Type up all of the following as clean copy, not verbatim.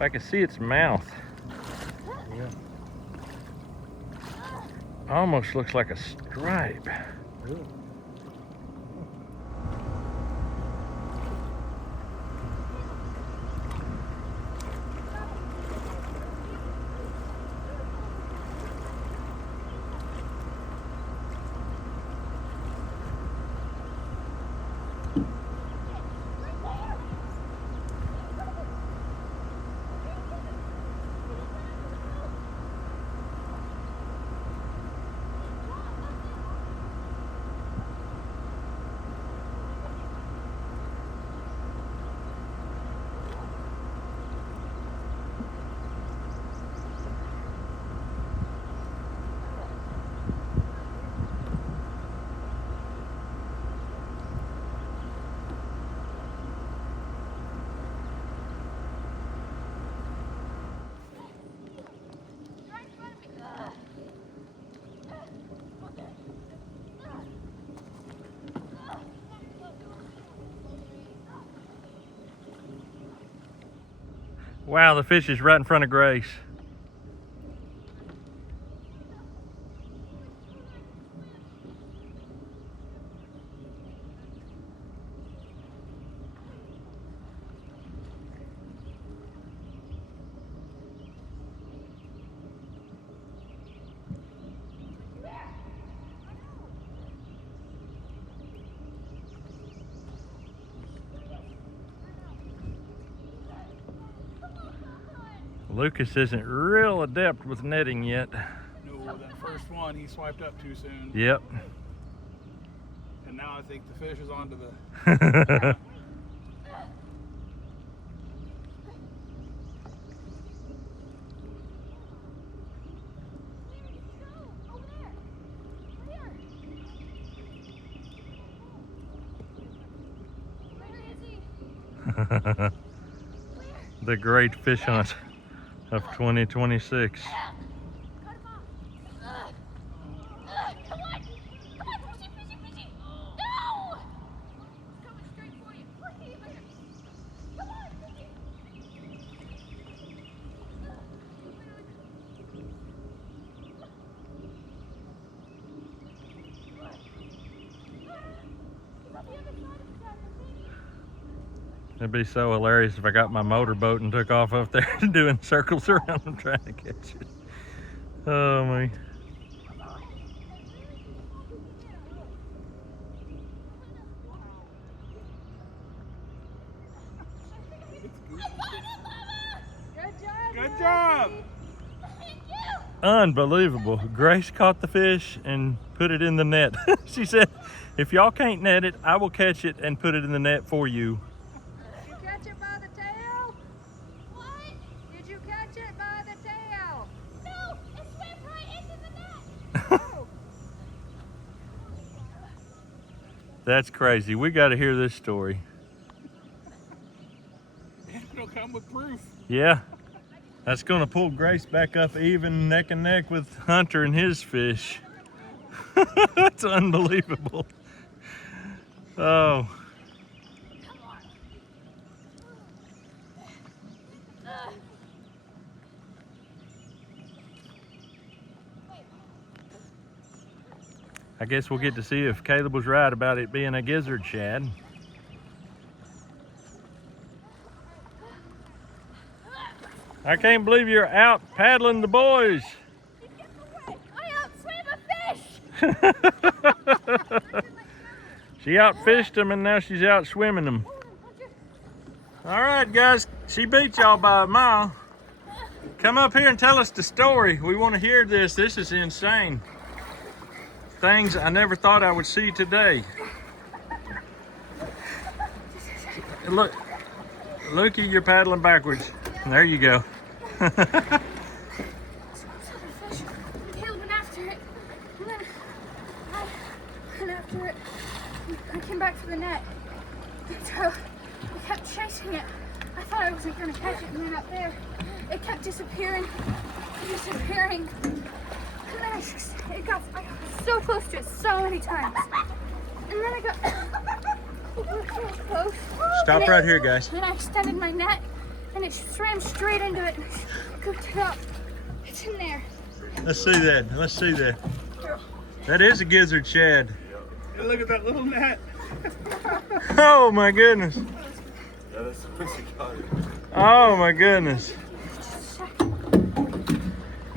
If I could see its mouth. Yeah. Almost looks like a stripe. Really? Wow, the fish is right in front of Grace. Lucas isn't real adept with netting yet. No, that first one, he swiped up too soon. Yep. And now I think the fish is onto the... The great fish hunt of 2026. It'd be so hilarious if I got my motorboat and took off up there doing circles around them trying to catch it. Oh my. Good job! Unbelievable. Grace caught the fish and put it in the net. She said, if y'all can't net it, I will catch it and put it in the net for you. Catch it by the tail? What? Did you catch it by the tail? No, it swam right into the net. Oh. That's crazy. We got to hear this story. It'll come with proof. Yeah. That's going to pull Grace back up even neck and neck with Hunter and his fish. That's unbelievable. Oh. I guess we'll get to see if Caleb was right about it being a gizzard shad. I can't believe you're out paddling the boys. I outswam a fish. She outfished them and now she's out swimming them. All right, guys, she beat y'all by a mile. Come up here and tell us the story. We want to hear this. This is insane. Things I never thought I would see today. Look, Lukey, you're paddling backwards. There you go. Caleb went after it, and then I went after it. I came back to the net, and so I kept chasing it. I thought I wasn't going to catch it, and then up there, it kept disappearing, and then I got so close to it so many times, and then I got so close. Stop right here, guys. Then I extended my net, and it swam straight into it. Scooped it up. It's in there. Let's see that. Let's see that. That is a gizzard shad. And look at that little net. Oh my goodness. Yeah, that's what you got it. Oh my goodness.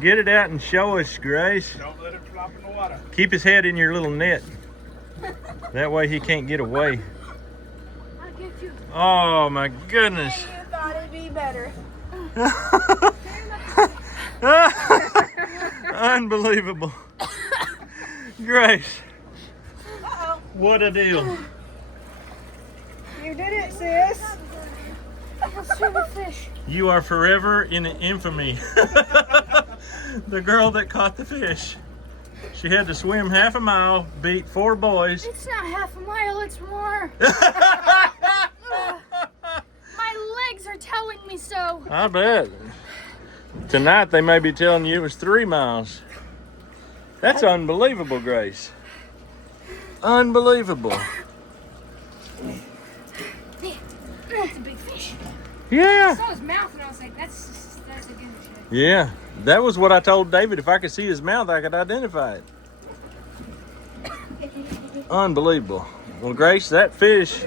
Get it out and show us, Grace. Don't let it flop in the water. Keep his head in your little net. That way he can't get away. I'll get you. Oh my goodness. You thought it'd be better. Unbelievable. Grace. Uh-oh. What a deal. You did it, sis. Let's shoot a fish. You are forever in infamy. The girl that caught the fish. She had to swim half a mile, beat 4 boys. It's not half a mile, it's more. My legs are telling me so. I bet. Tonight they may be telling you it was 3 miles. That's unbelievable, Grace. Unbelievable. That's a big fish. I Yeah. saw his mouth and I was like, that's a good shit. Yeah. That was what I told David. If I could see his mouth, I could identify it. Unbelievable. Well, Grace, that fish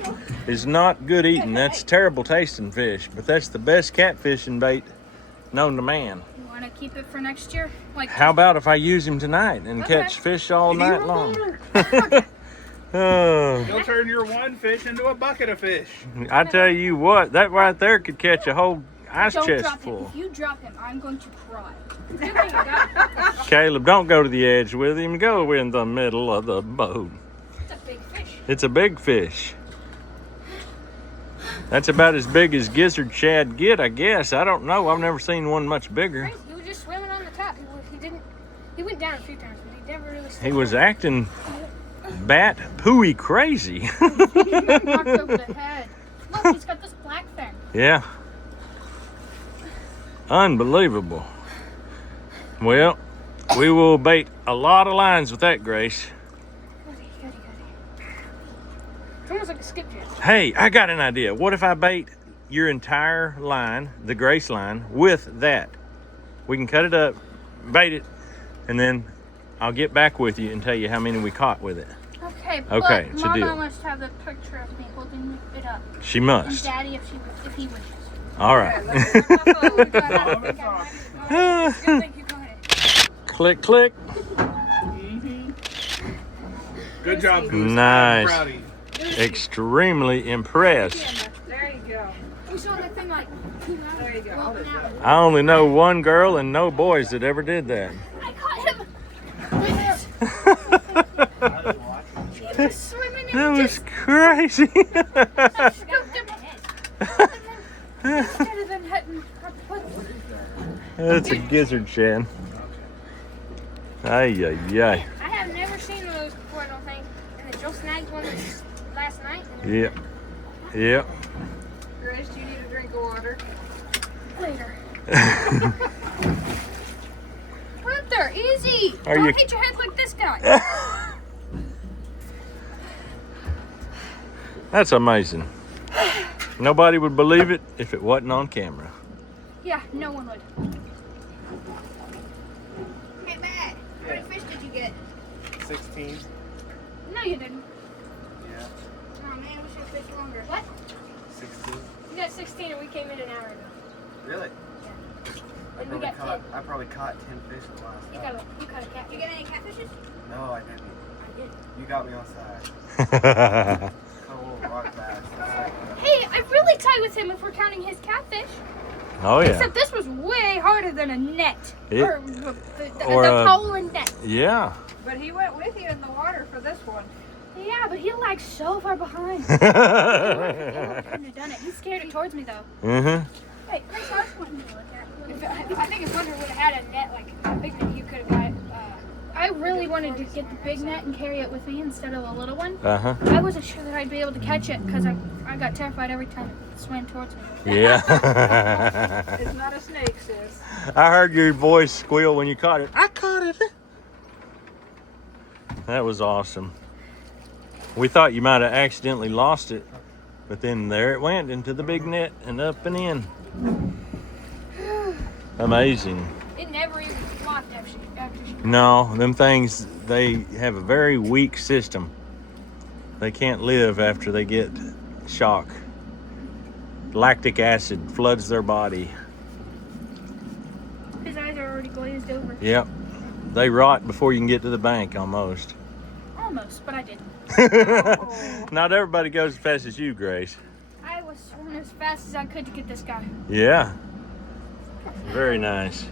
is not good eating. That's terrible tasting fish. But that's the best catfishing bait known to man. You want to keep it for next year? Like, How about if I use him tonight and Okay. catch fish all night long? Oh, You'll turn your one fish into a bucket of fish. I tell you what, that right there could catch a whole ice don't chest drop him. full. If you drop him, I'm going to cry. Good thing you got him. Caleb, don't go to the edge with him. Go in the middle of the boat. It's a big fish. It's a big fish. That's about as big as gizzard shad get, I guess. I don't know. I've never seen one much bigger. He was just swimming on the top. He went down a few times, but he never really He was acting bat pooey crazy. knocked over the head. Look, he's got this black thing. Yeah. Unbelievable. Well, we will bait a lot of lines with that, Grace. Goody. It's almost like a skipjack. Hey, I got an idea. What if I bait your entire line, the Grace line, with that? We can cut it up, bait it, and then I'll get back with you and tell you how many we caught with it. Okay, Okay, but it's a Mama deal. must have the picture of me holding it up. She And must. Daddy, if he wishes. All right. Good thing you got it. Click, click. Good job, Goose. Nice. I'm proud of you. Extremely impressed. There you go. We saw that thing like 2 hours There you go. floating out. I only know one girl and no boys that ever did that. I caught him. He was swimming That and was just crazy. scooped him. Instead of then hitting our foot. That's a gizzard shad. Ay, ay, ay. I have never seen those before, I don't think. And then Joe snagged one last night. And Yep. Yep. Grace, do you need a drink of water? later. Right there, easy. Are Don't you- hit your head like this guy. That's amazing. Nobody would believe it if it wasn't on camera. Yeah, no one would. Hey, Matt, how many fish did you get? 16. No, you didn't. Yeah. Oh, man, we should have fished longer. What? 16. You got 16 and we came in an hour ago. Really? And we got 10. I probably caught 10 fish the last You time. caught a cat. You get any catfishes? No, I didn't. I did. You got me on side. Caught a little rock bass. Hey, I'm really tight with him if we're counting his catfish. Oh, yeah. Except this was way harder than a net. Or The a- pole and net. Yeah. But he went with you in the water for this one. Yeah, but he lagged so far behind. Couldn't have done it. He scared it towards me though. Mm-hmm. Wait, Chris, I was wanting to look at. I think if Hunter would have had a net like a big net, you could have got. I really wanted to get the big net and carry it with me instead of the little one. Uh-huh. I wasn't sure that I'd be able to catch it because I got terrified every time it swam towards me. Yeah. It's not a snake, sis. I heard your voice squeal when you caught it. I caught it. That was awesome. We thought you might have accidentally lost it But then there it went into the big net and up and in. Amazing. It never even flopped after she. No, them things, they have a very weak system. They can't live after they get shock. Lactic acid floods their body. His eyes are already glazed over. Yep. They rot before you can get to the bank almost. Almost, but I didn't. Not everybody goes as fast as you, Grace. I was swimming as fast as I could to get this guy. Yeah. Very nice.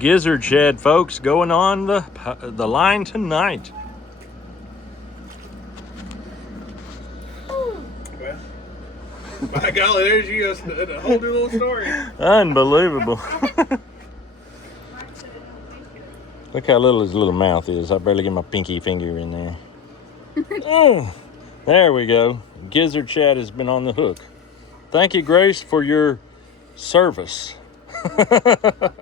Gizzard shed, folks, going on the line tonight. By golly, there's you, a whole new little story. Unbelievable. Look how little his little mouth is. I barely get my pinky finger in there. Oh, there we go. Gizzard Chat has been on the hook. Thank you, Grace, for your service.